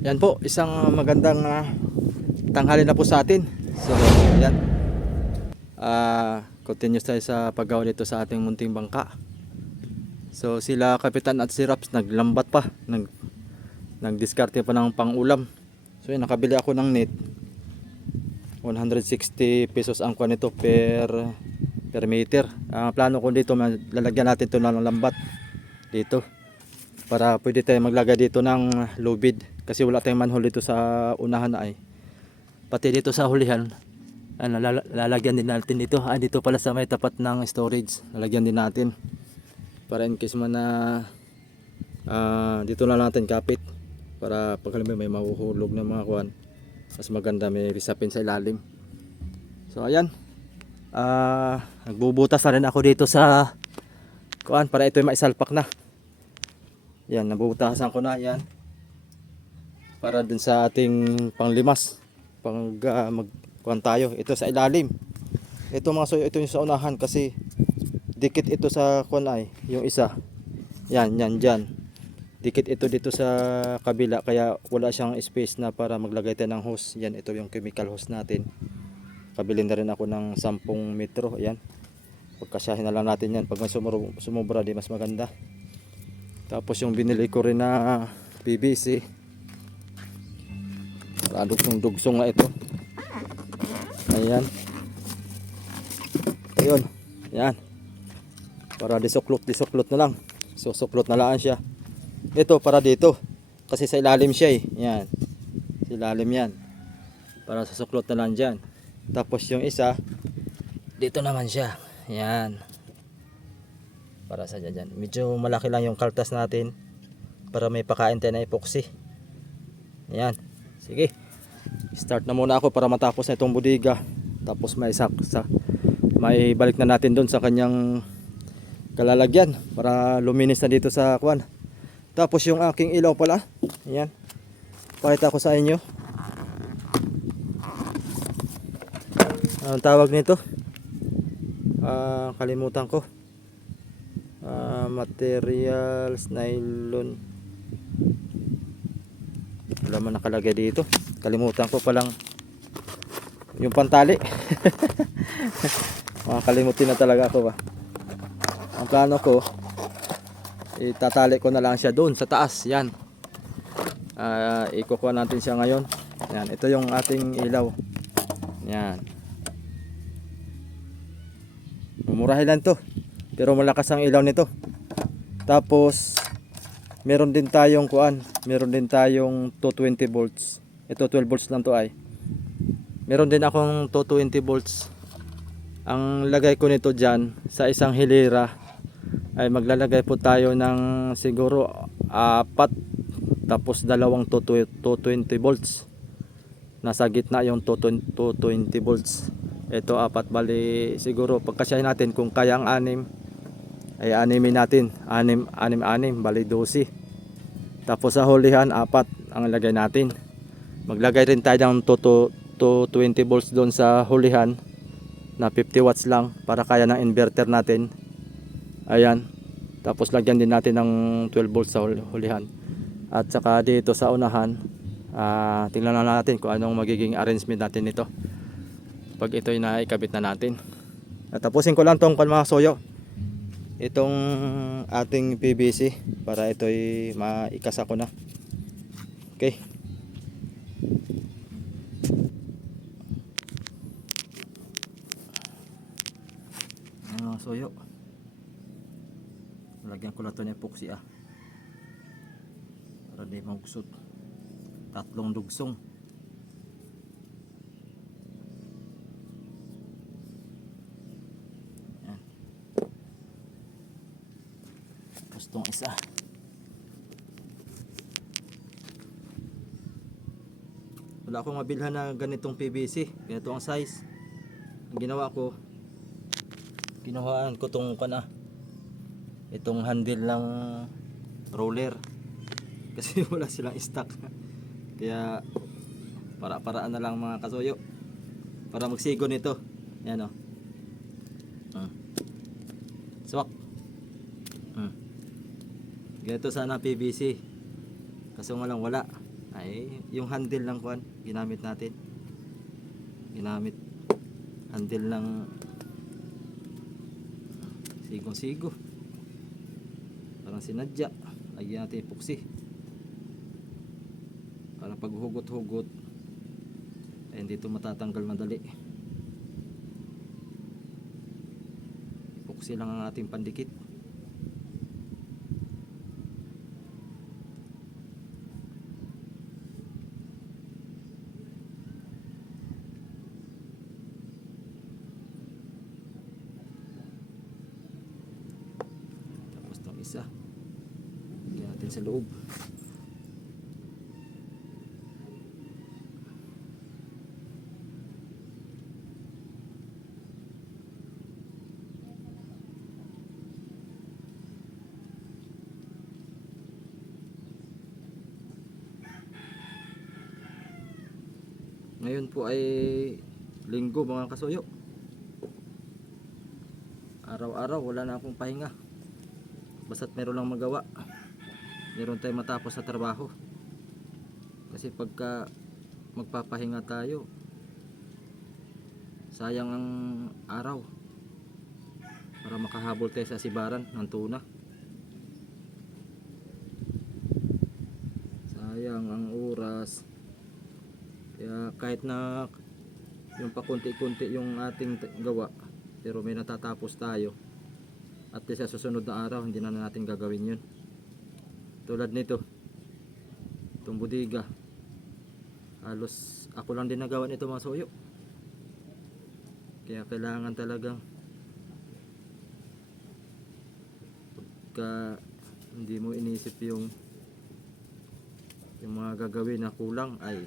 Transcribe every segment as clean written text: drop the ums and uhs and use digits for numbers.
Yan po, isang magandang tanghali na po sa atin. So, yan. Continuous tayo sa paggawa dito sa ating munting bangka. So, sila Kapitan at si Raps naglambat pa. Nagdiskarte pa ng pang-ulam. So, yan, nakabili ako ng net. 160 pesos ang kuha nito per meter. Ang plano ko dito, lalagyan natin ito ng lambat dito. Para pwede tayo maglagay dito ng lubid. Kasi wala tayong manhole dito sa unahan ay. Pati dito sa hulihan, lalagyan din natin dito. Dito pala sa may tapat ng storage. Lalagyan din natin. Para in case man na dito na natin kapit. Para pag may mahuhulog ng mga kuwan. Mas maganda may risapin sa ilalim. So ayan. Nagbubutas na rin ako dito sa kuwan. Para ito ay maisalpak na. Yan, nabubutasan ko na yan. Para dun sa ating panglimas. Magkuhan tayo. Ito sa ilalim. Ito mga soyo, ito yung sa unahan kasi dikit ito sa kuhan ay, yung isa. Yan, dyan. Dikit ito dito sa kabila kaya wala siyang space na para maglagay tayo ng hose. Yan, ito yung chemical hose natin. Kabili na rin ako ng 10 metro. Yan. Pagkasyahin na lang natin yan. Pag sumubra di mas maganda. Tapos yung binili ko rin na PVC. Dugsong na ito. Ayan. Ayun. Yan. Para disuklot na lang. Susuklot na lang siya. Ito para dito. Kasi sa ilalim siya eh. Yan. Sa ilalim yan. Para susuklot na lang dyan. Tapos yung isa. Dito naman siya. Yan. Para sa dyan. Medyo malaki lang yung kaltas natin. Para may pakain tayo na epoxy. Yan. Sige. Start na muna ako para matapos na itong bodega. Tapos may balik na natin doon sa kanyang kalalagyan. Para luminis na dito sa kwan. Tapos yung aking ilaw pala. Yan. Pakita ko sa inyo. Anong tawag nito? Kalimutan ko. Materials, nylon. Wala man nakalagay dito. Kalimutan ko palang yung pantali. Makakalimutin na talaga ako ba. Ang plano ko, itatali ko na lang siya doon sa taas. Yan. Ikukuha natin siya ngayon. Yan. Ito yung ating ilaw. Yan. Mumurahin lang to. Pero malakas ang ilaw nito. Tapos meron din tayong kuan, meron din tayong 220 volts. Ito 12 volts lang to ay. Meron din akong 220 volts. Ang lagay ko nito diyan sa isang hilera ay maglalagay po tayo ng siguro 4 tapos dalawang 220 volts. Nasa gitna yung 220 volts. Ito 4 bali siguro pagkasyahin natin kung kaya ang 6 ay animin natin 6 bali 12. Tapos sa hulihan 4 ang lagay natin. Maglagay rin tayo ng 220 volts doon sa hulihan na 50 watts lang para kaya ng inverter natin. Ayan. Tapos lagyan din natin ng 12 volts sa hulihan. At saka dito sa unahan tingnan na natin kung anong magiging arrangement natin nito pag ito'y naikabit na natin. At tapusin ko lang tong mga soyo, itong ating PVC para ito'y maikasa ko na. Okay. Soyo. Lagyan ko lang ito ng epoxy para di magsot. 3 dugsong. Yan. Tapos itong isa. Wala akong mabilhan na ganitong PVC. Ganito ang size. Ang ginawa ko, kinuhaan ko itong itong handle ng roller. Kasi wala silang stock. Kaya para-paraan na lang mga kasuyo. Para magsigo nito. Yan o. Swak. Ganito sana PVC. Kaso nga lang wala. ay yung handle ng kuan ginamit natin. Ginamit handle ng sigong-sigo. Parang sinadya. Lagyan natin epoxy. Para pag hugot-hugot ay hindi ito matatanggal madali. Epoxy lang ang ating pandikit. Tapos itong isa lagyan natin sa loob. Ngayon po ay linggo mga kasuyo. Araw-araw wala na akong pahinga. Basta't meron lang magawa. Meron tayong matapos sa trabaho. Kasi pagka magpapahinga tayo, sayang ang araw. Para makahabol tayo sa sibaran ng tuna. Sayang ang oras. Kaya kahit na yung pakunti-kunti yung ating gawa, pero may natatapos tayo, at least sa susunod na araw hindi na natin gagawin yun. Tulad nito, itong budiga, halos ako lang din nagawa nito mga suyo. Kaya kailangan talagang pagka hindi mo inisip yung mga gagawin na kulang ay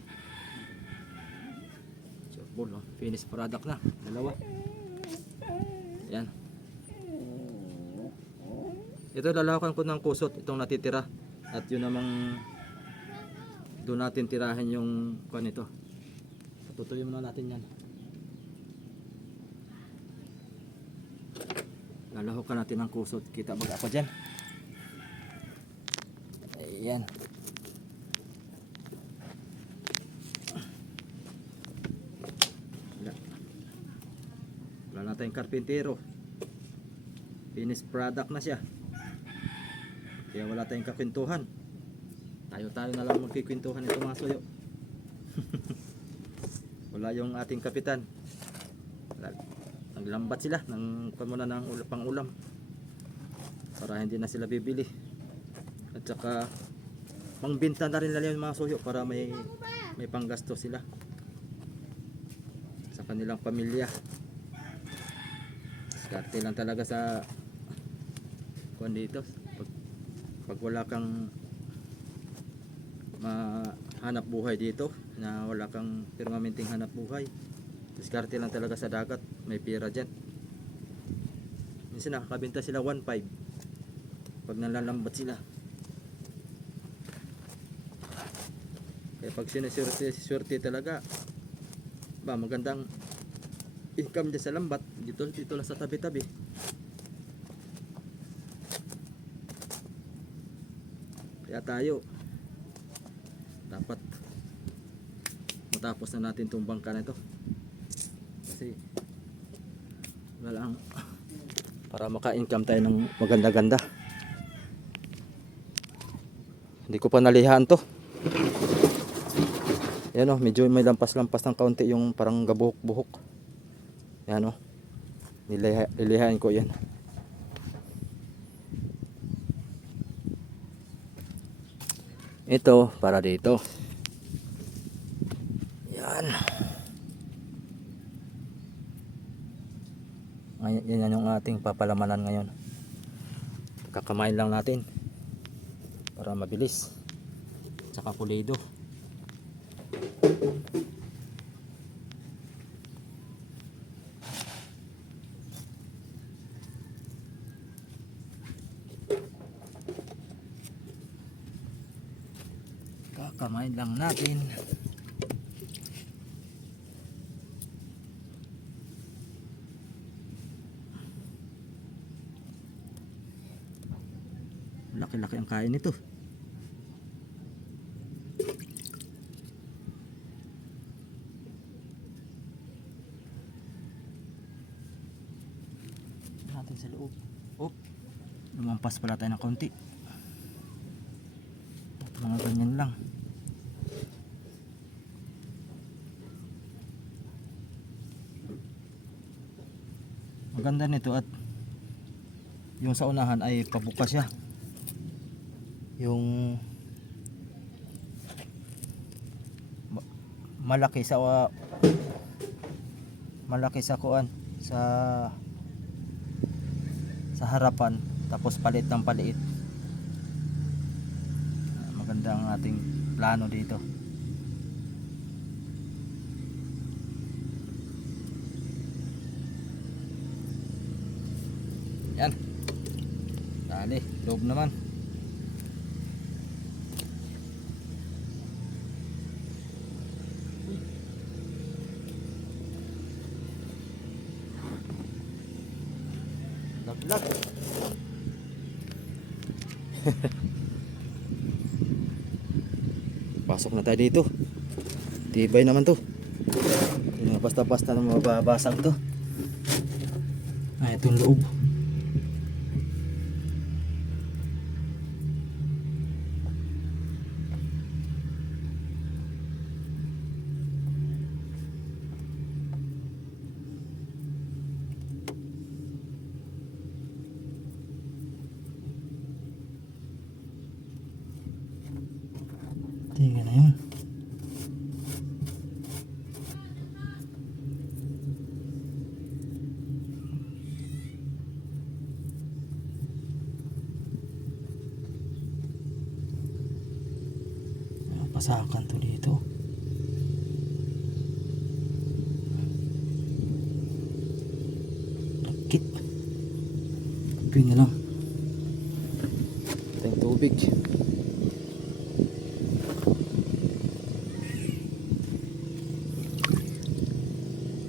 finished product na, dalawa. Yan. Ito lalawakan ko ng kusot itong natitira, at yun namang doon natin tirahin yung kuan ito. Patutuloy muna natin yan. Lalawakan natin ng kusot. Kita ba ako dyan? Ayan. Wala na tayong karpintero. Finished product na siya. Kaya wala tayong kakwentuhan. Tayo-tayo na lang magkikwentuhan ito mga suyo. Wala yung ating kapitan. Naglambat sila ng pamuna ng pang-ulam. Para hindi na sila bibili. At saka pangbenta na rin nila yung mga suyo para may panggasto sila sa kanilang pamilya. Diskarte lang talaga sa kuan dito. Pag wala kang mahanap buhay dito, na wala kang permanenteng hanap buhay, diskarte lang talaga sa dagat. May pera dyan. Minsan nakakabenta sila 1.5 pag nalalambat sila. Kaya pag sinusurte talaga ba, magandang income dyan sa lambat. Dito lang sa tabi-tabi. Kaya tayo dapat matapos na natin itong bangka na ito. Kasi wala lang, para maka-income tayo ng maganda-ganda. Hindi ko pa nalihaan to. Yan o, medyo may lampas-lampas ng kaunti yung parang gabuhok-buhok. Yan o, nilihain ko yan. Ito para dito. Yan. Yan yung ating papalamanan ngayon. Kakamain lang natin para mabilis. Tsaka pulido. Kakamain lang natin. Laki-laki ang kain nito. natin sa loob. Oh, lumampas pala tayo ng konti. Mga ganyan lang. Maganda nito at yung sa unahan ay pabukas siya. Yung malaki sa kuan sa harapan, tapos palit ng paliit. Maganda ang ating plano dito. Yan. Dali, loob naman. Laglag. Pasok na tayo dito. Tibay naman to. Hindi na basta-basta na mababasag to. Itong loob. Tingnan na yun. Pasakan to dito. Lakit. Tubig na lang. Ito yung tubig.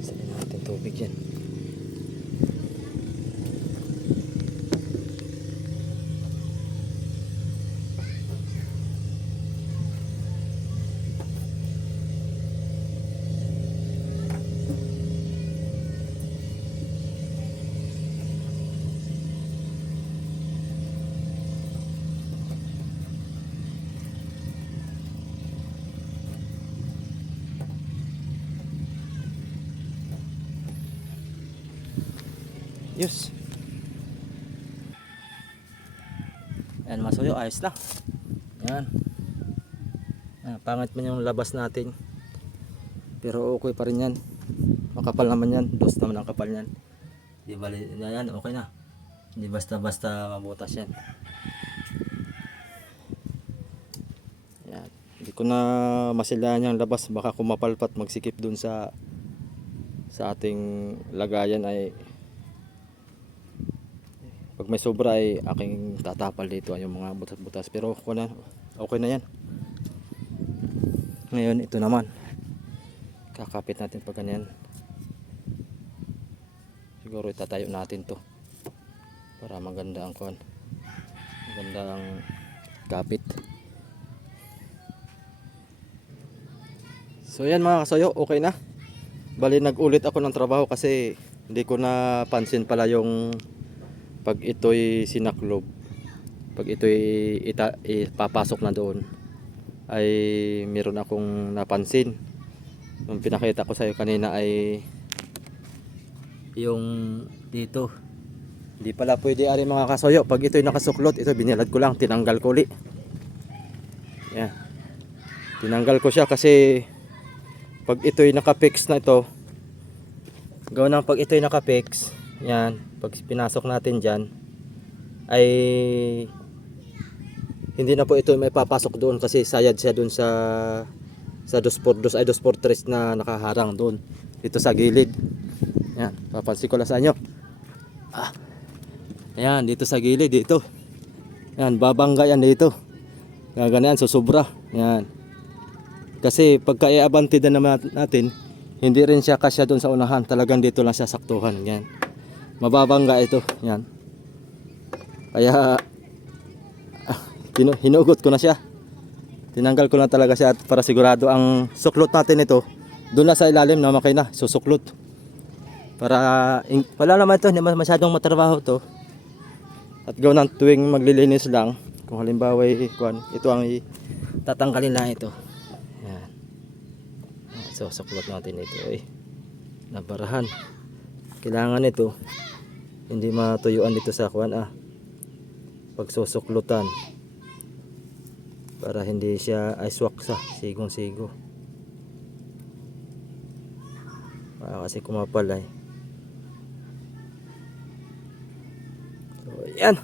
Salin natin tubig yan. Yes. Yan, masuyo, ayos na. Yan. Pangit man yung labas natin, pero okay pa rin yan. Makapal naman yan, dos naman ang kapal yan. Di bali, yan, okay na. Hindi basta-basta mabutas yan. Yan. Hindi ko na masilayan yung labas, baka kumapalpat magsikip dun sa ating lagayan ay pag may sobra ay aking tatapal dito yung mga butas-butas, pero okay na yan. Ngayon ito naman, kakapit natin pag ganyan. Siguro itatayo natin to para maganda ang kuan, maganda ang kapit. So yan mga kasoyo, okay na. Bali nagulit ako ng trabaho kasi hindi ko napansin pala yung pag ito'y sinaklob, pag ito'y ipapasok na doon, ay meron akong napansin. Yung pinakita ko sa iyo kanina ay yung dito. Hindi pala pwede ari mga kasoyo. Pag ito'y nakasuklot, ito binilad ko lang, tinanggal ko uli. Yan. Tinanggal ko siya kasi pag ito'y nakapix na ito, gawa ng pag ito'y nakapix, yan, pag pinasok natin dyan ay hindi na po ito may papasok doon kasi sayad siya doon sa 2x2 ay 2x3 na nakaharang doon dito sa gilid. Yan, papansin ko lang sa inyo. Yan, dito sa gilid dito. Yan, babangga yan dito. Ganyan, susubra. Yan. Kasi pagka i-abantida naman natin, hindi rin siya kasya doon sa unahan. Talagang dito lang siya saktuhan. Yan. Mababangga ito. Yan. Kaya hinugot ko na siya. Tinanggal ko na talaga siya para sigurado ang suklot natin ito doon na sa ilalim na makina, susuklot. Wala naman ito, hindi masyadong matrabaho to. At gawin ng tuwing maglilinis lang. Kung halimbawa ito ang tatanggalin lang ito. Yan. So suklot natin ito. Nabarahan. Kailangan ito hindi matuyuan dito sa pagsusuklutan. Para hindi siya swak sa sigong-sigo. Kasi kumapal So, yan.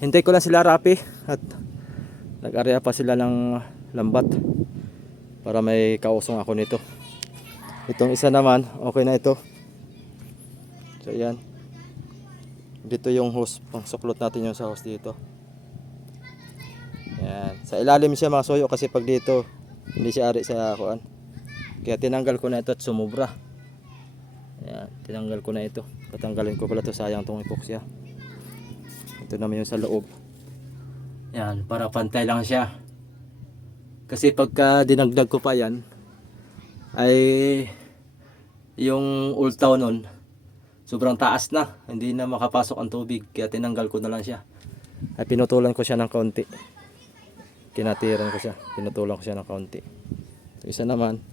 Hintay ko lang sila Rapi at nag-area pa sila ng lambat para may kausong ako nito. Itong isa naman, okay na ito. So, yan. Dito yung hose, pang suklot natin yung sa hose dito. Yan. Sa ilalim siya mga soyo kasi pag dito, hindi siya ari sa kuan. Kaya tinanggal ko na ito at sumubra. Yan, tinanggal ko na ito. Tatanggalin ko pala ito, sayang itong epoxy. Ito naman yung sa loob. Yan, para pantay lang siya. Kasi pagka dinagdag ko pa yan, ay yung ultaw nun, sobrang taas na. Hindi na makapasok ang tubig. Kaya tinanggal ko na lang siya. Ay pinutulan ko siya ng kaunti. Kinatiran ko siya. Pinutulan ko siya ng kaunti. So, isa naman.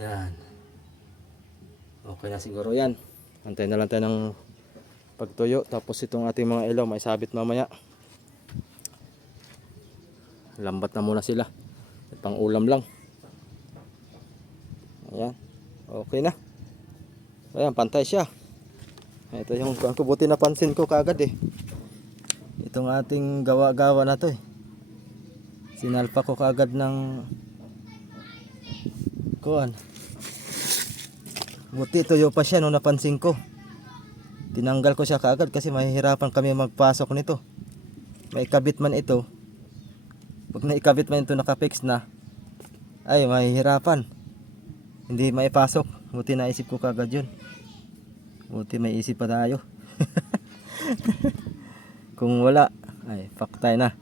Yan. Okay na siguro yan. Antayin na lang tayo ng pagtuyo. Tapos itong ating mga ilaw may sabit mamaya. Lambat na muna sila. Pang ulam lang. Ayan. Okay na. Ayan, pantay siya. Ito yung buti napansin ko kaagad Itong ating gawa-gawa na to Sinalpa ko kaagad ng kuan. Buti tuyo pa siya nung napansin ko. Tinanggal ko siya kaagad kasi mahihirapan kami magpasok nito. May ikabit man ito. Pag naikabit man ito nakapix na, ay mahihirapan. Hindi maipasok. Buti naisip ko kaagad yun. Buti may isip pa tayo. Kung wala, ay paktay na.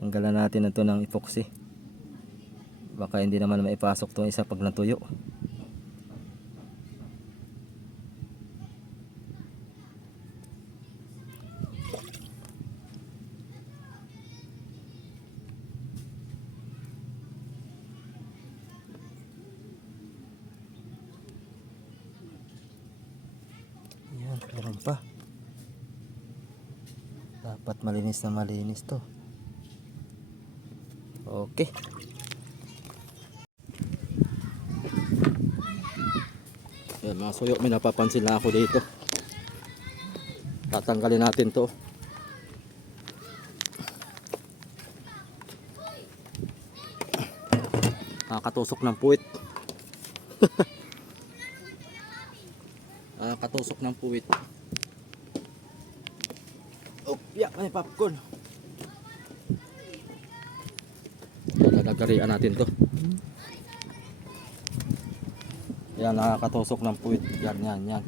Tanggalan natin ito ng epoxy. Baka hindi naman maipasok itong isa pag natuyo. Yan, meron pa. Dapat malinis na malinis to. Okay. Yan mga suyo, may napapansin na ako dito. Tatanggalin natin to. Nakakatusok ng puwit. Nakakatusok ng puwit. Oh, yeah, may popcorn. Lalagarian natin to. Yan, nakakatusok ng puwit. Yan.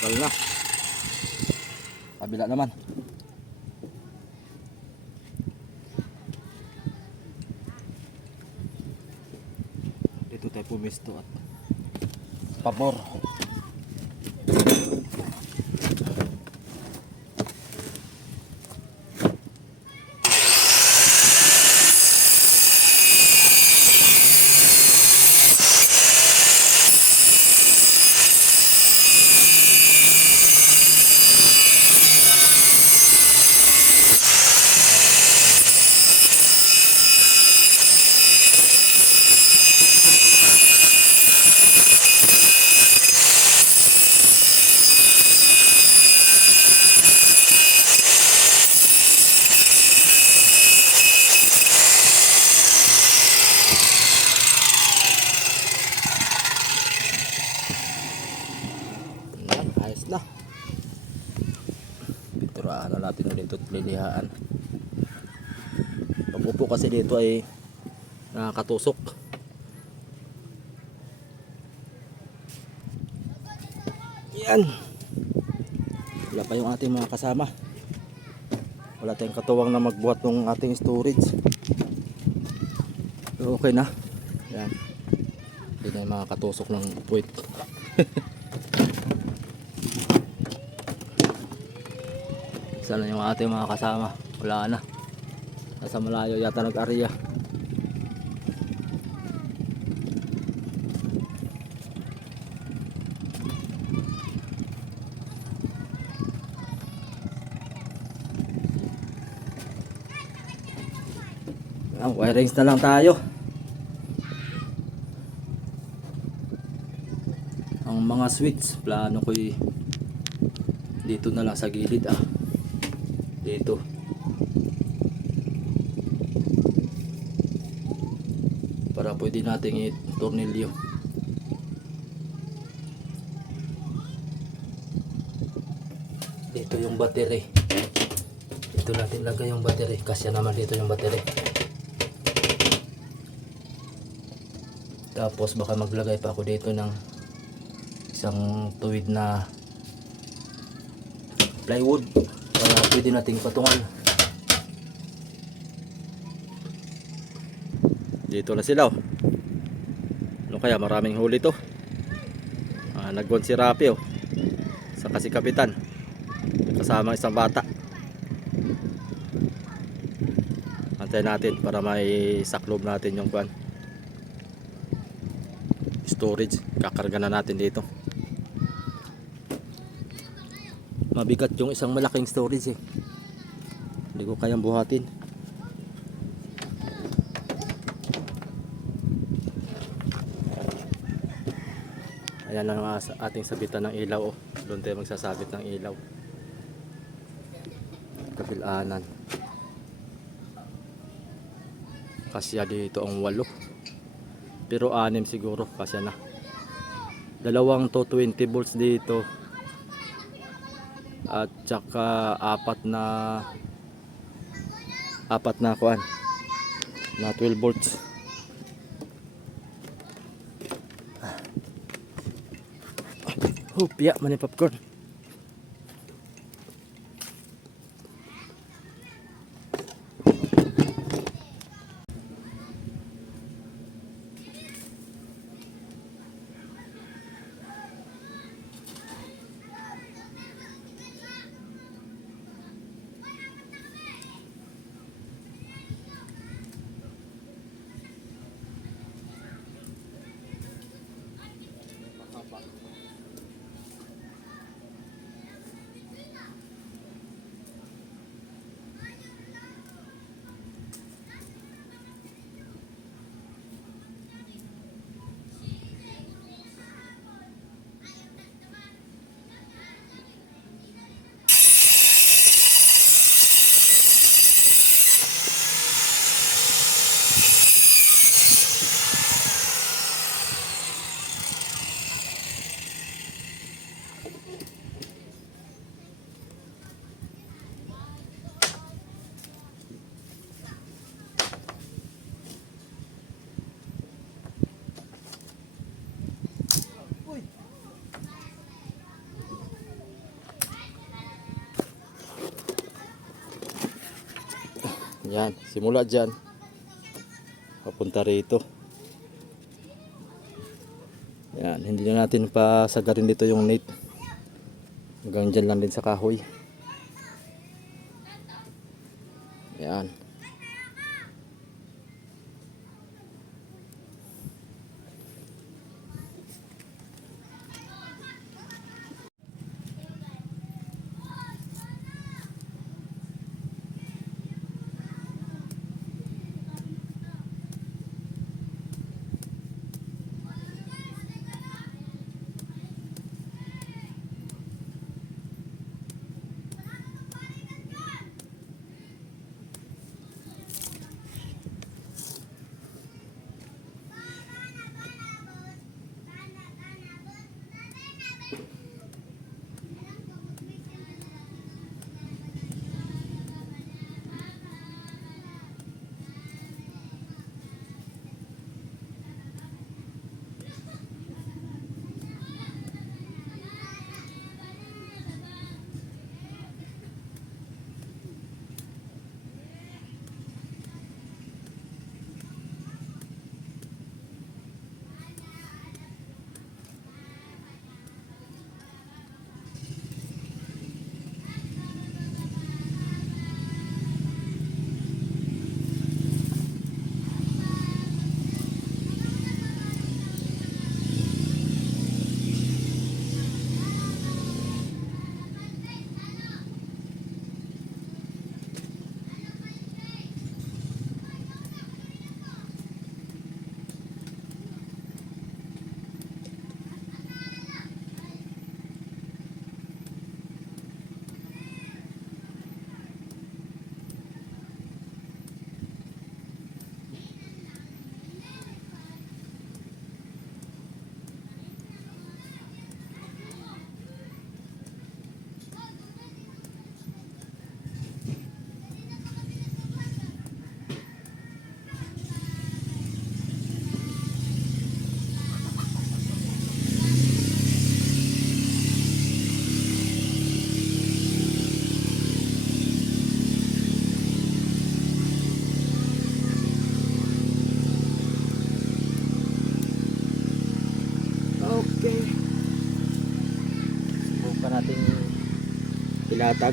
Tanggal na. Kabila naman. Dito tayo pumisto at pabor. natin ulit lilihaan. Pag upo kasi dito ay nakakatusok. Yan. Wala pa yung ating mga kasama. Wala tayong katuwang na magbuhat ng ating storage. Pero okay na. Yan. Hindi na yung mga katusok ng puwit. Sana yung ating mga kasama. Wala na. Nasa malayo yata nag-area. Ang wirings na lang tayo. Ang mga switch plano ko dito na lang sa gilid dito. Para pwede nating i-tornilyo. Dito yung battery. Dito natin lagay yung battery. Kasya naman dito yung battery. Tapos baka maglagay pa ako dito ng isang tuwid na plywood para pwede nating patungan. Dito na sila. Ano kaya maraming huli to. Nagwan si Rapi saka si Kapitan kasama isang bata. Antayin natin para may saklob natin yung storage. Kakarga na natin dito. Mabigat yung isang malaking storage hindi ko kayang buhatin. Ayan ang ating sabitan ng ilaw Doon tayo magsasabit ng ilaw. Kabilanan. Kasya dito ang 8. Pero 6 siguro kasya na. Dalawang 220 volts dito. At saka apat na na 12 volts. Piya man yung popcorn. Yan, simula dyan papunta rito. Yan, hindi na natin pasagarin dito yung net. Hanggang dyan lang din sa kahoy. Yan. Okay. Subukan natin ilatag.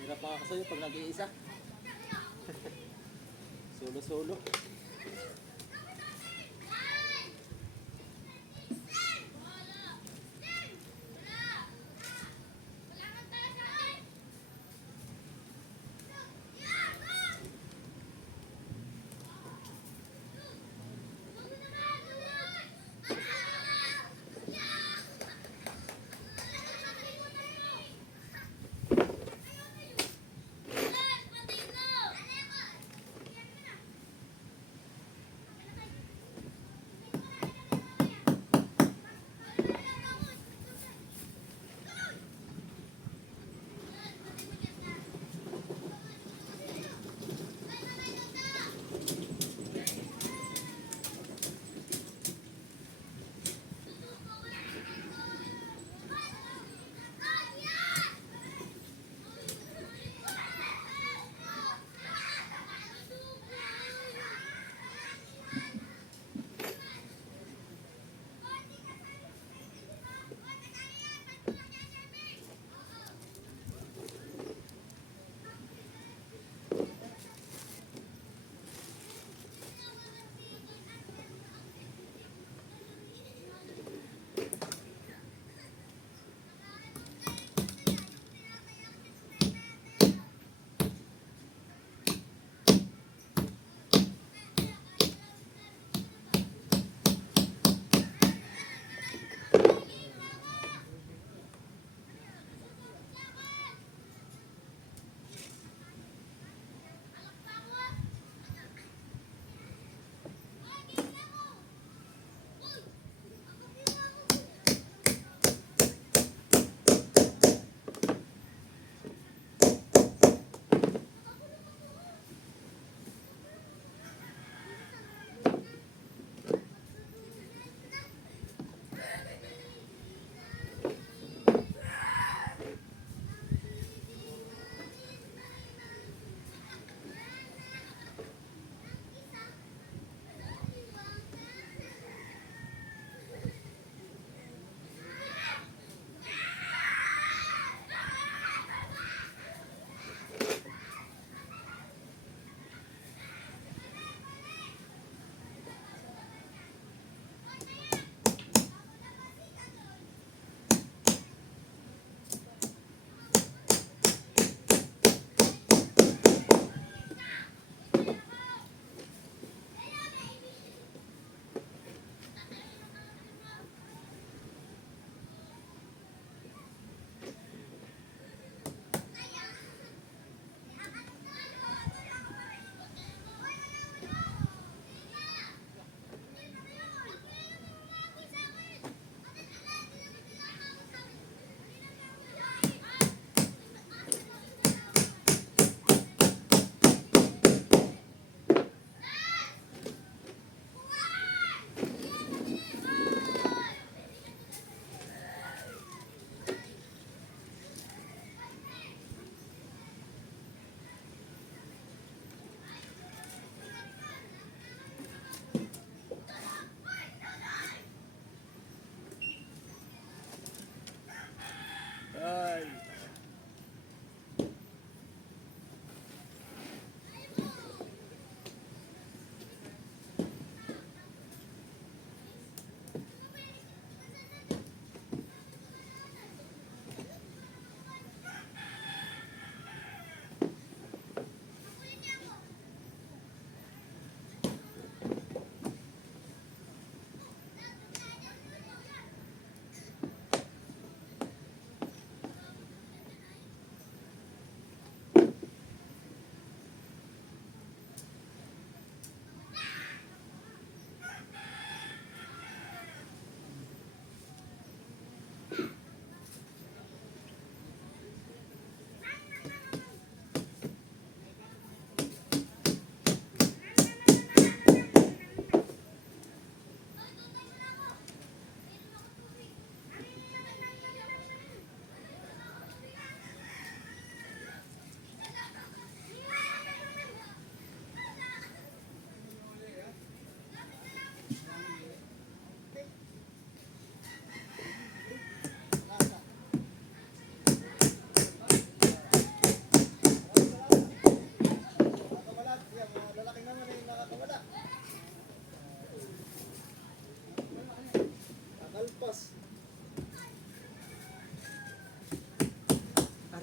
Hirap makakasayo pag nag-iisa. Solo-solo.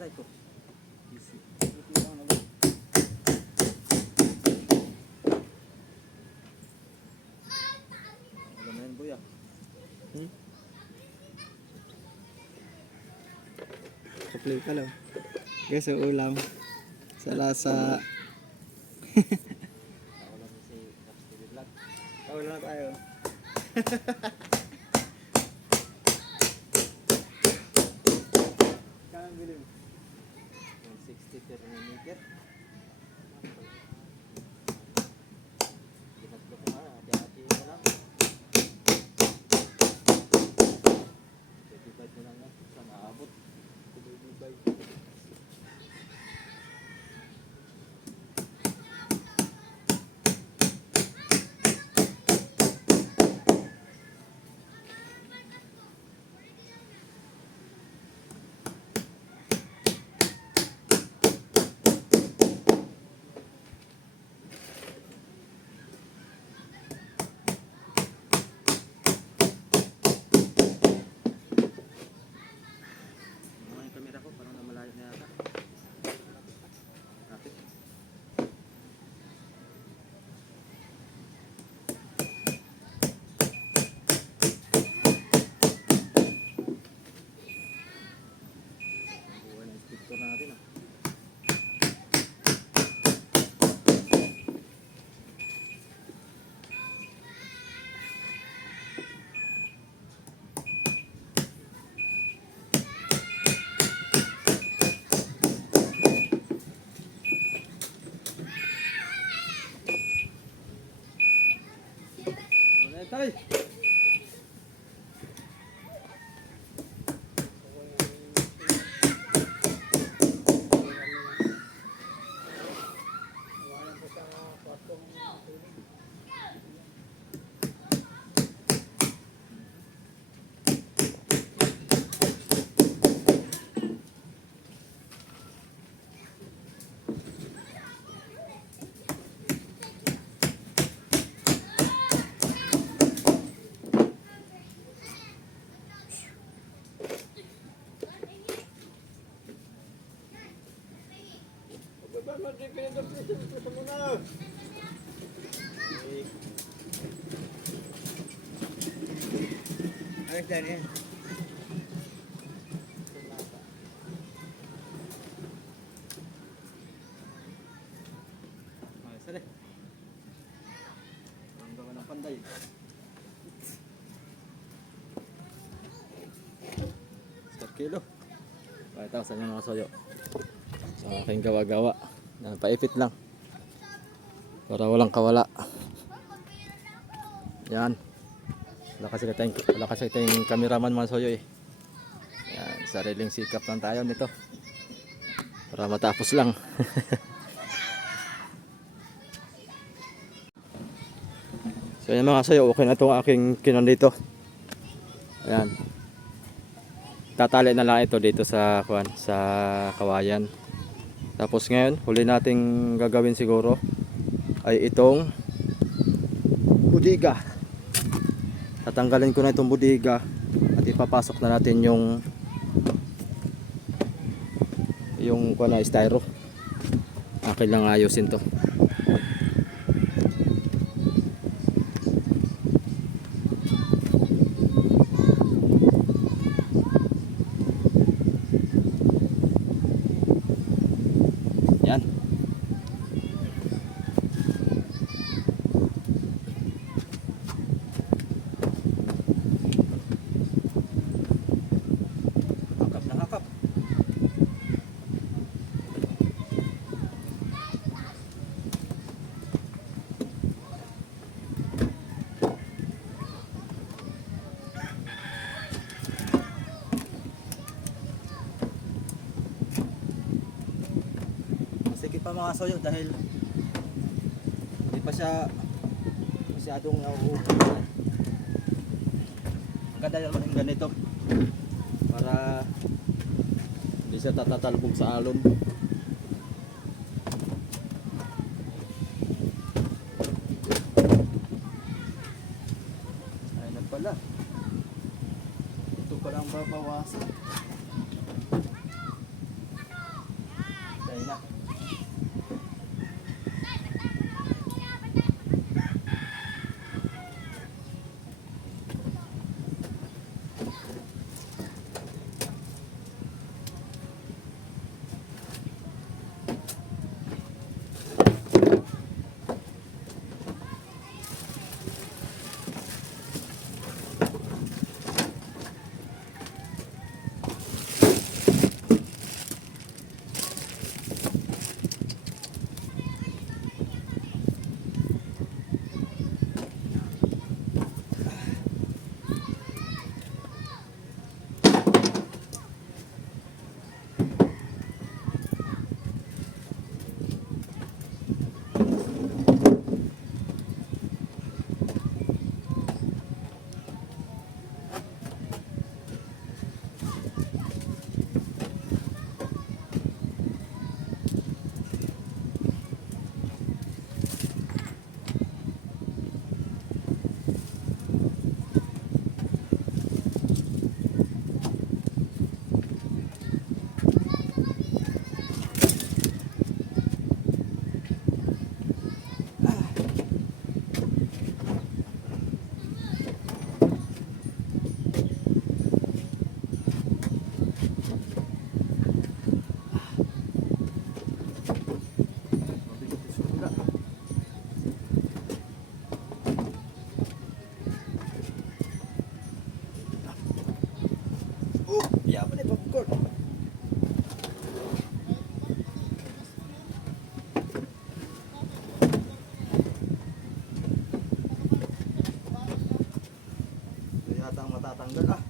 aray ko. Ito lang naman. Alam mo yan, boy ah. Kaplay ka lang. Guys, ang ulam. Sa lasa. Ako lang si Raps TV Vlog. Wala na tayo. Kaya bilim. 160 per millimeter. Ginat ko ito nga, hati-hati mo lang. 35 mo lang yan, saan aabot? 35. Yung kamera ko, parang namalayo na yata. Kapit. Ang buhay ng inspector natin ah. Wala tay! Ayos dyan yan. Ayos na rin. Ang gawa ng panday. Per kilo. 5,000 yung mga soyo. Sa aking gawa-gawa. Paipit lang. Para walang kawala. Yan. Wala kasi tayong cameraman mga soyo eh. Yan. Sariling sikap lang tayo nito. Para matapos lang. So yan mga soyo. Okay na itong aking kinon dito. Ayan. Tatali na lang ito dito sa kawayan. Tapos ngayon, huli nating gagawin siguro ay itong budiga. Tatanggalin ko na itong budiga at ipapasok na natin yung styro. Akin lang ayusin to. Yan. Hakap na hakap. Sige pa mga soyo dahil hindi pa siya masyadong nauupo. Ang ganda naman yung ganito para hindi siya tatatalbog sa alon. Ay na pala. Ito pa lang babawasan. yaman eh, popcorn. Ito yata ang matatanggal ah.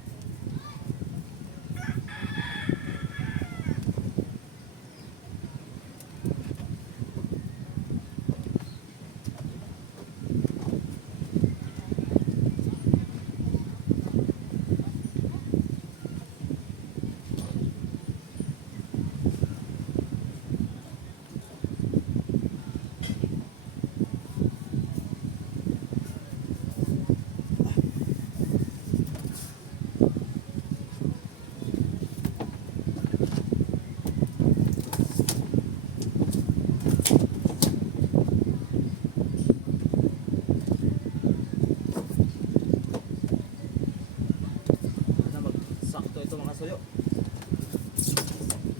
Sana magsakto ito mga suyo.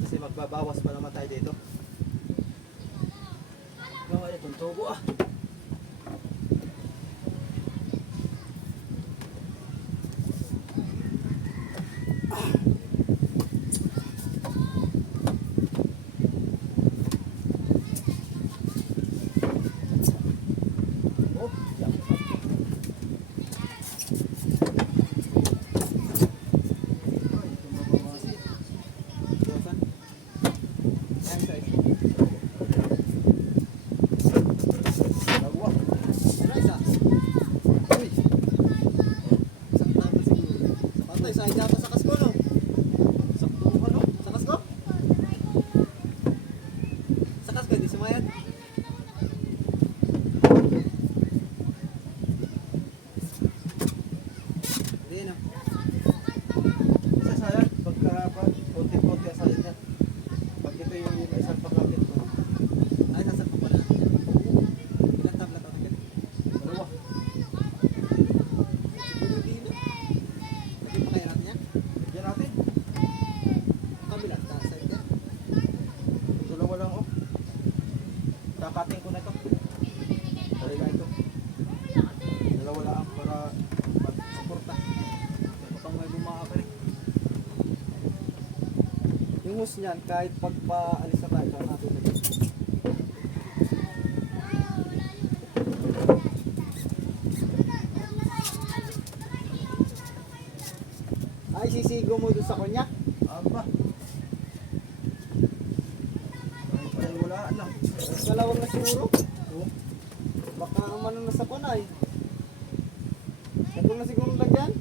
Kasi magbabawas pa naman tayo dito. Gawa itong tubo ah. Oh, yan. Ay, tumabawasi. Dosan. Ayan guys. Dalawa. Ano isa? Uy. Isang tapo siguro. Patay, sa hidya pa sa kasko no? Sakto ano? Sa kasko? Sa kasko, hindi sumayad. Hindi na. Isa sayang, pagka konti-konti ang sayang yan. Pag ito yung isang pakapit mo, Ay, sasal pa pala. Ilang tablet ako agad? dalawa. Siguro di na. Lagyan pa kaya natin yan? Bigyan natin. Ang kabila, sa side yan. Dalawa lang oh. Kakating ko na ito. Dali lang ito. Dalawa lang para pag-suporta. Kapag may bumaka pa rin. Yung hose niyan, kahit pagpaalis na tayo, saan natin lagyan? Ay, sisigo mo doon sa kanya? Aba. Ay, parang wala na. Dalawang na siguro. Oh, Baka umano na sa kunay. Ito na siguro lagyan?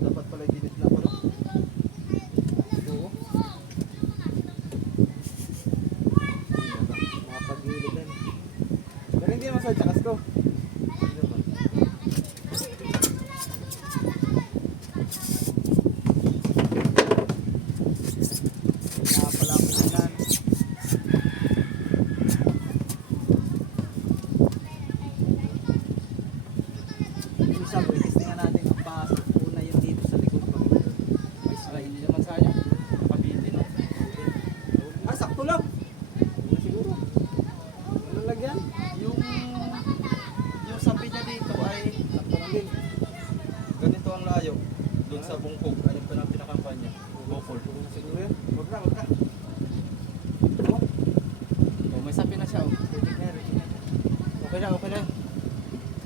dapat pala dinit na pala. Oo. Mapagilid din. Pero hindi naman sa tsakas ko. Hindi naman. Napala ko na yan. Yung isa, testingan natin ang pasok. Una yun dito sa likod pa. Ay, hindi naman sayang. Kapabili no. Ah, sakto lang. Una siguro. Ano lagyan? Yung sabi niya dito ay Sakto lang din. ganito ang layo. Doon sa bungkog. Ayun pa ng pinakampanya. Bukol. Una siguro yun. Wag na, wag na. Oh, Oh, may sabi na siya oh. titig na rin. Okay lang, okay lang.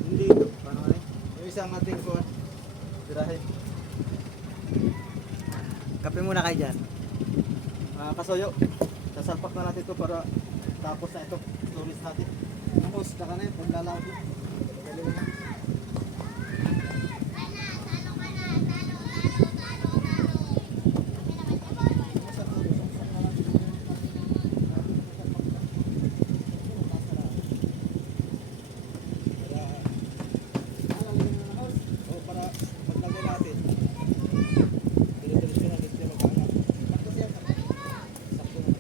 Hindi. Paano nga eh? Yung isang ating kuhan. Tirahin. Kape muna kayo dyan. Kasoyo. Sasalpak na natin ito para tapos na ito. Storage natin. Ang host na ka na yun. Kung lalaw ko. Dali mo na. Oh, para paglagay natin. Diretso na dito mag-angat. Sakto siya. Sakto na.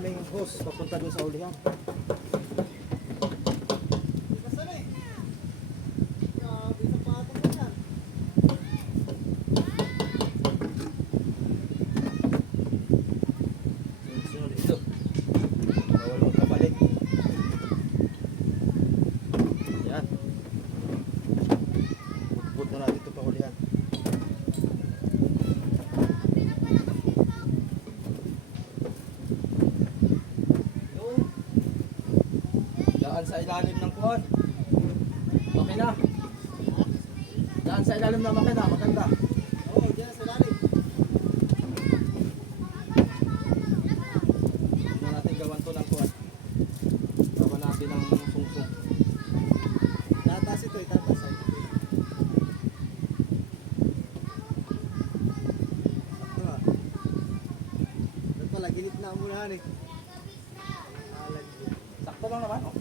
naming hose papunta dun sa ulihan. Nasaan eh? Grabe sa patong mo yan. Sunod ito. Bawal magkabalik. Yan. Put na natin ito pahulihan. Yun. Daan sa ilalim ng kuhan. Makina. Daan sa ilalim ng makina. Maganda. Oo, dyan sa lalim. Hindi na natin gawan to ng kuhan. Gawan natin ng sungsung. Tatas ito, tatas. Sakto ah. Ito pala, ginit na muna eh. Alag yun. Sakto lang naman. Oh.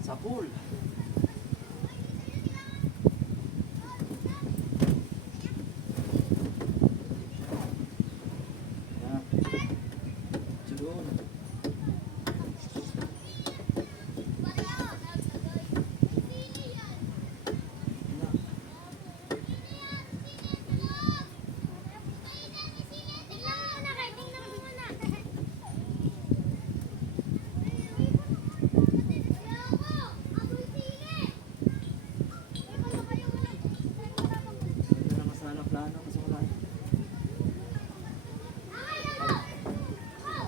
Sa pool. Yan. Doon. Na. Ito na masana plano kasi wala.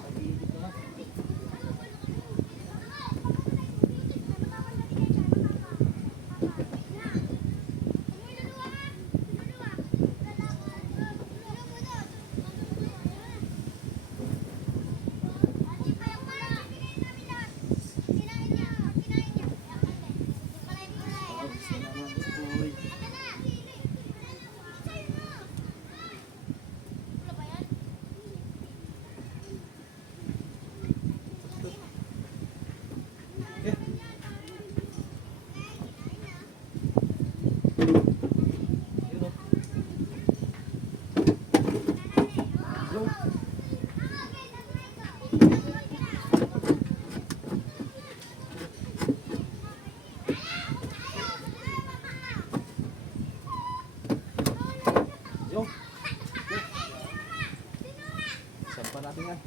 Pag-iibig na. Oh, gusto naman. Uy. Eh. Yun, oh. Yo. Yo. Sampa natin yan.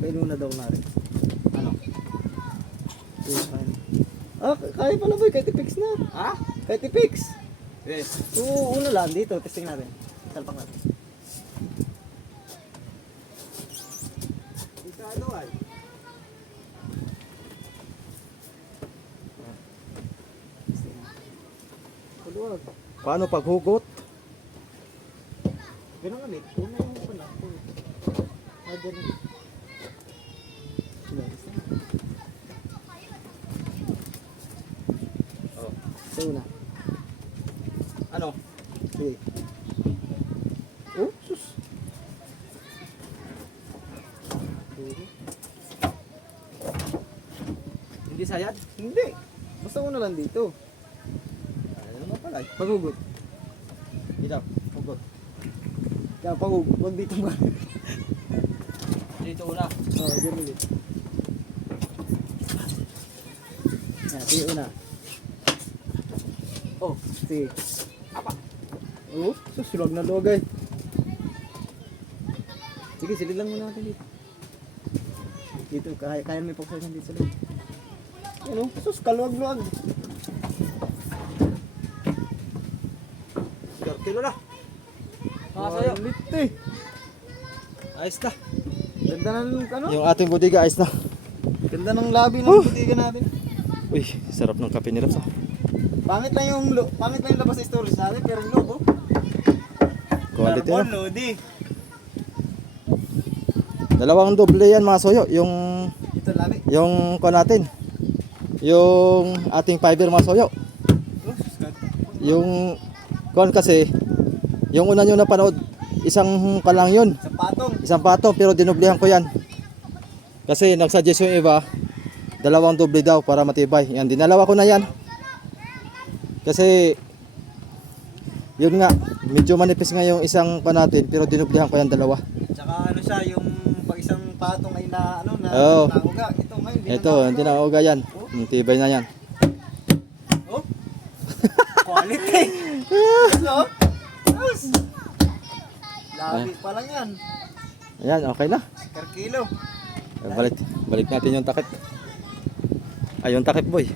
May luna daw na rin. Ano? Ah, kaya pala boy, kahit i-fix na. Ha? Kahit i-fix. Yes. Oo, una lang dito, testing natin. Salpak natin. Dito ano ay? Huwag. Paano paghugot? Ganun ulit. Una yung pala. Ah, ganun. Bilis na. Oh. Sa una. Ano? Sige. Oh, sus. Hindi sayad? Hindi. Basta una lang dito. Ano naman pala? Paghugot. Dito, hugot. Kaya paghugot. Huwag dito ba? Dito una. Oo, ganun ulit. Yan, sige una. Oh, sige. Apa? Oh, susulog na logay. Sige, silid lang muna natin dito. Dito, kaya may pagsasan dito sa loob. Ano? Sus, kaluwag-luwag. Kilo na. Mga sayo. Walit eh. Ayos na. Ganda ng ano? Yung ating bodega ayos na. Ganda ng labi ng butigan natin. Uy, sarap ng kape ni Raps. Ah. Pangit lang yung labas sa storage natin, pero yung loob, oh. Quality Carbon, na. Lodi. Dalawang doble yan mga soyo. Ito labi. Yung ko natin. Yung ating fiber mga soyo. Oh, sus, God. Yung kon kasi yung una nyo napanood isang kalang yun. Sa patong. Isang patong pero dinoblihan ko yan. Kasi nagsuggest yung iba dalawang doble daw para matibay. Yan, dinalawa ko na yan. Kasi yun nga, medyo manipis nga yung isang pa natin pero dinoblihan ko yan dalawa. Tsaka ano siya, yung pag isang patong ay na, ano, na Oo. nauga. Ito ngayon, Ito, hindi na uga yan. Tibay na yan. Oh. Quality. So, yes. Labi pa lang yan. Ayan, okay na. Per kilo. Balik natin yung takip. Ay, yung takip boy.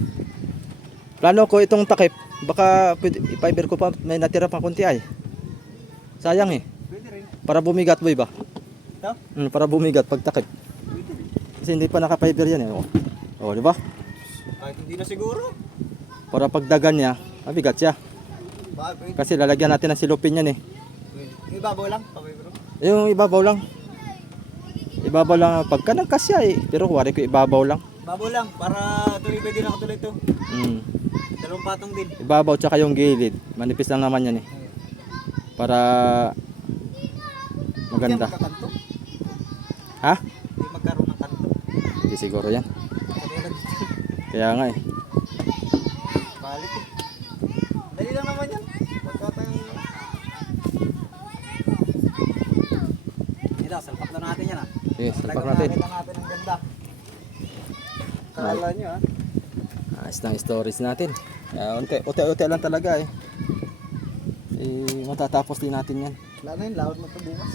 Plano ko itong takip, baka pwede, i-fiber ko pa, may natira pang kunti ay. Sayang eh. Pwede rin. Para bumigat boy ba? Ito? Para bumigat pag takip. Pwede rin. Kasi hindi pa naka-fiber yan eh. Oh, di ba? Kahit hindi na siguro. Para pagdagan niya, mabigat siya. Baka pwede. Kasi lalagyan natin ng silupin yan eh. Pwede. Ibabaw lang. Pabay bro. Yung ibabaw lang. Ibabaw lang pagka nagkasya eh. Pero kuwari ko ibabaw lang. Babaw lang. Para tuloy pwede na katuloy ito. Mm. Dalawang patong din. Ibabaw tsaka yung gilid. Manipis lang naman yan eh. Para maganda. Hindi magkakanto. Ha? Hindi magkaroon ng kanto. Hindi siguro yan. Katulad dito. Kaya nga eh. Balit eh. Dali lang naman yan. Pagkatang... Dito, salpak na natin yan ah. Sige, salpak Talagang natin. nakita natin ang ganda. Kala nyo ah. Ayos ng storage natin. Unti-unti lang talaga eh. Matatapos din natin yan. Wala na yun, lawad mo ito bukas.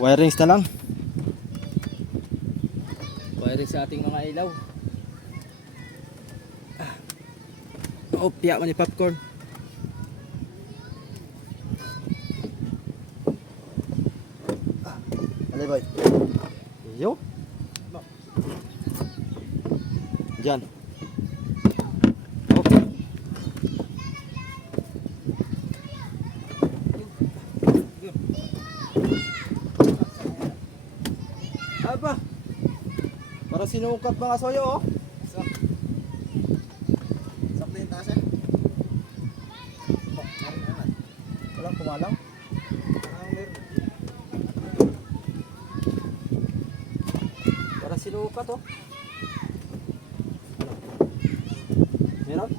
Wirings na lang. Wiring sa ating mga ilaw. Oh, piyak man ni popcorn. Alay boy. Yo. Diyan. Okay. Aba. Para sinukat mga soyo oh. Sakto yung tasan. Walang kumalang. Para sinukat oh. Meron?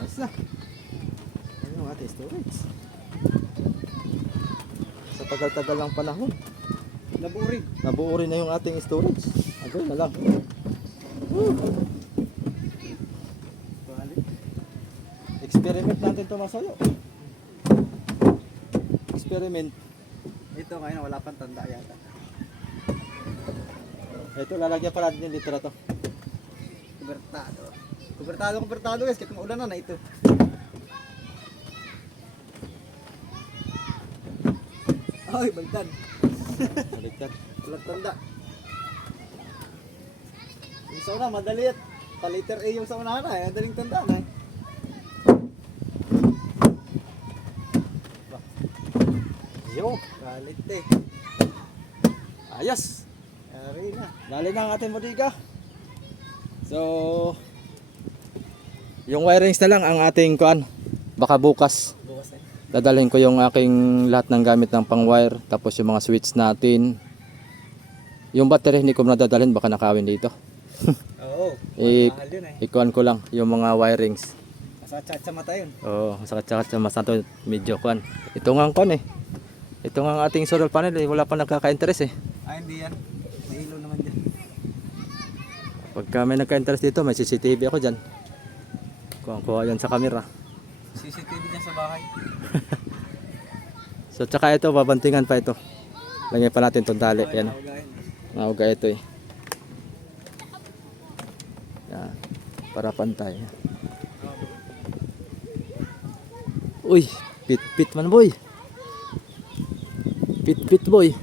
Ayos na. Ano yung ating storage? Sa tagal-tagal lang panahon, Naburi. nabuo rin na yung ating storage. Agay na lang. Balit. Experiment natin ito mga soyo. Experiment. Ito ngayon wala pang tanda yata. Ito lalagyan pa natin yung litra to. Kubertado. Kubertado guys, kahit maulan na ito. Oy, baliktad. Baliktad. Walang tanda. Yung sa una, madali at pa-letter A yung sa unahan na. Madaling tanda na eh. Yo, Galit eh. ayos. Yari na. Dali na ang ating bodega. So, yung wirings na lang ang ating kuan. Baka bukas Bukas eh. dadalhin ko yung aking lahat ng gamit ng pang-wire, tapos yung mga switch natin. Yung battery hindi ko na dadalhin, baka nakawin dito. Oo. I- Mahal yun eh. Ikuan ko lang yung mga wirings. Masachat sa mata yun. Oo, masakit-sakit sa masanto, medyo kuan. Ito nga ang kuan eh. Ito nga ang ating solar panel eh, wala pa nagkaka-interest eh. Ay, hindi yan. May ilaw naman dyan. Pagka may nagka-interest dito, may CCTV ako dyan. Kuha yan sa camera. CCTV dyan sa bahay. So tsaka ito, babantingan pa ito. Lagyan pa natin itong tali. Yan. Nauga ito eh. Yan. Para pantay. Uy, pit man boy. Pit boy.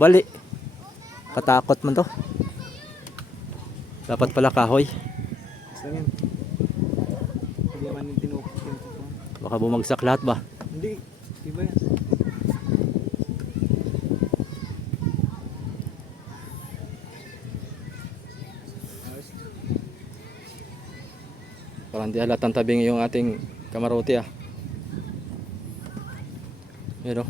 Bali. Katakot man to. Dapat pala kahoy. Gusto yun. Hindi naman yung tinukos yun. Baka bumagsak lahat ba? Hindi. Di ba yan? Parang di halatang tabing yung ating kamarote ah. Yun oh.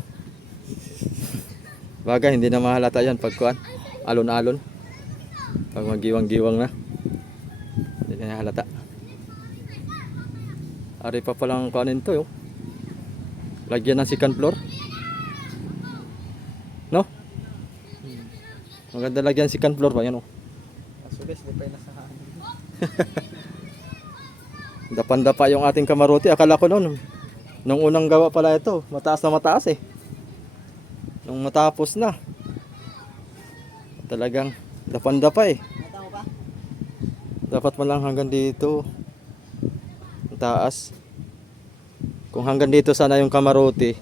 Bagay, hindi na mahalata yan pag kuan. Alon-alon. Pag magiwang-giwang na. Hindi na halata. Ari pa palang kuanin to, oh. Lagyan ng second floor. No? Maganda lagyan second floor ba yan, oh. Asulis, di pa yun nasa hangin. Dapan-dapa yung ating kamarote. Akala ko noon, nung unang gawa pala ito, mataas na mataas eh. Nung matapos na, talagang dapan-dapa eh. Nata mo pa? Dapat man lang hanggang dito. Ang taas. Kung hanggang dito sana yung kamarote,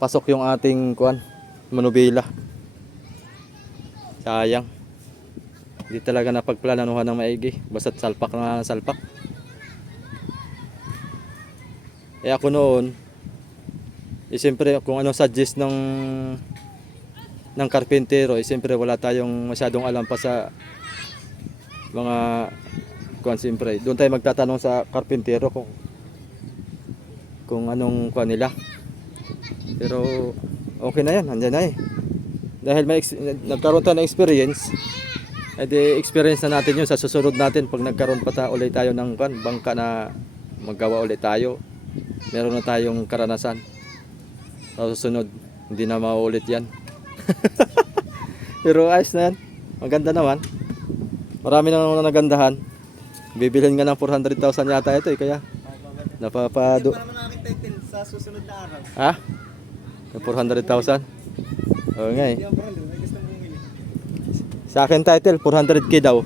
pasok yung ating kuan, manubila. Sayang. Hindi talaga napagplananuhan ng maigi. Basta't salpak na salpak. Eh ako noon, siyempre kung anong suggest ng karpentero, siyempre wala tayong masyadong alam pa sa mga kuan. Siyempre doon tayo magtatanong sa karpentero kung anong kuan nila. Pero okay na yan, andyan na eh. Dahil nagkaroon tayo ng experience, edi experience na natin yun sa susunod natin. Pag nagkaroon pa ulit tayo ng kuan, bangka na maggawa ulit tayo, meron na tayong karanasan. Sa susunod, hindi na mauulit yan. Pero ayos na yan. Maganda naman. Marami na nagandahan. Bibilhin nga ng 400,000 yata ito eh. Kaya napapado. Ito pa naman ang aking title sa susunod na araw. Ha? 400,000? Oo nga eh. Hindi ang brando, may gusto mong bumili. Sa akin title, 400k daw.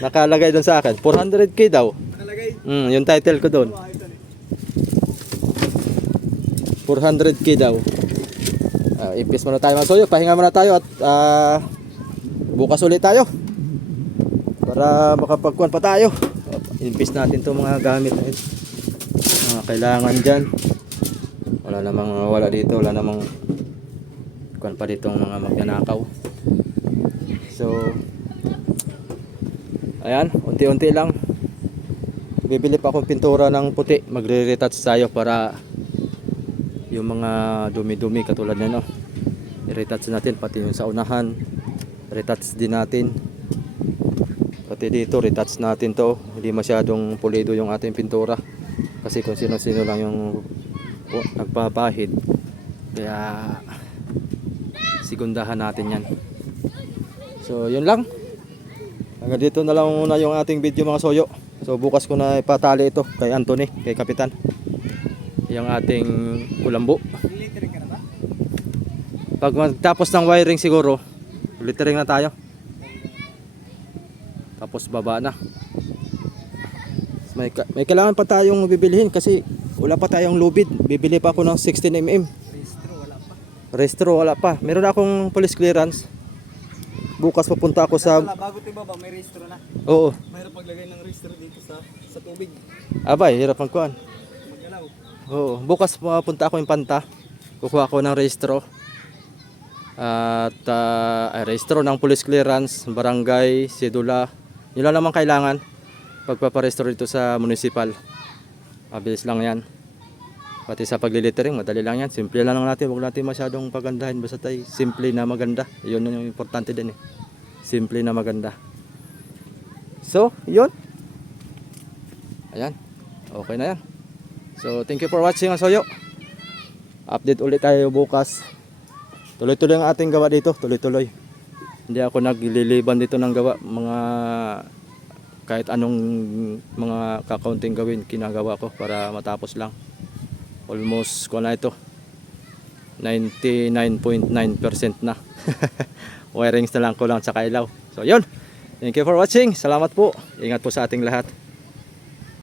Nakalagay doon sa akin, 400k daw. Nakalagay. Yung title ko doon. Ito eh. 400k daw. Impis muna tayo mga soyo. Pahinga muna tayo at bukas ulit tayo. Para makapagkuhan pa tayo. Impis natin itong mga gamit na ito. Mga kailangan dyan. Wala namang wala dito. Wala namang kuhan pa ditong mga magnanakaw. So, ayan. Unti-unti lang. Bibili pa akong pintura ng puti. Magre-retouch tayo para yung mga dumi-dumi katulad nito, i-retouch natin, pati yung sa unahan retouch din natin, pati dito retouch natin to. Hindi masyadong pulido yung ating pintura kasi kung sino-sino lang yung nagpapahid, kaya sigundahan natin yan. So yun lang, hanggang dito na lang muna yung ating video mga soyo. So bukas ko na ipatali ito kay Anthony, kay Kapitan, yung ating kulambo. Littering ka na ba? Pag magtapos ng wiring siguro, littering na tayo. Tapos baba na. May kailangan pa tayong bibilihin kasi wala pa tayong lubid. Bibili pa ako ng 16mm. Restro wala pa. Meron akong police clearance. Bukas pupunta ako sa... Wala, bago tiba ba, may registro na. Oo. Mayroon paglagay ng registro dito sa tubig. Abay, hirap ang kuhan. Magalaw. Oo. Bukas pupunta ako Impanta. Kukuha ko ng rehistro. At rehistro ng police clearance, barangay, sedula. Yun lang naman kailangan. Pagpaparehistro dito sa municipal. Mabilis lang yan. Pati sa paglilittering, madali lang yan. Simple lang natin. Huwag natin masyadong pagandahin. Basta tayo simple na maganda. Yun yung importante din eh. Simple na maganda. So, yun. Ayan. Okay na yan. So, thank you for watching ang Soyo. Update ulit tayo bukas. Tuloy-tuloy ang ating gawa dito. Tuloy-tuloy. Hindi ako nagliliban dito ng gawa. Kahit anong mga kakaunting gawin, kinagawa ko para matapos lang. Almost ko na ito 99.9% na. Wirings na lang ko lang sa kailaw. So yun, thank you for watching. Salamat po, ingat po sa ating lahat.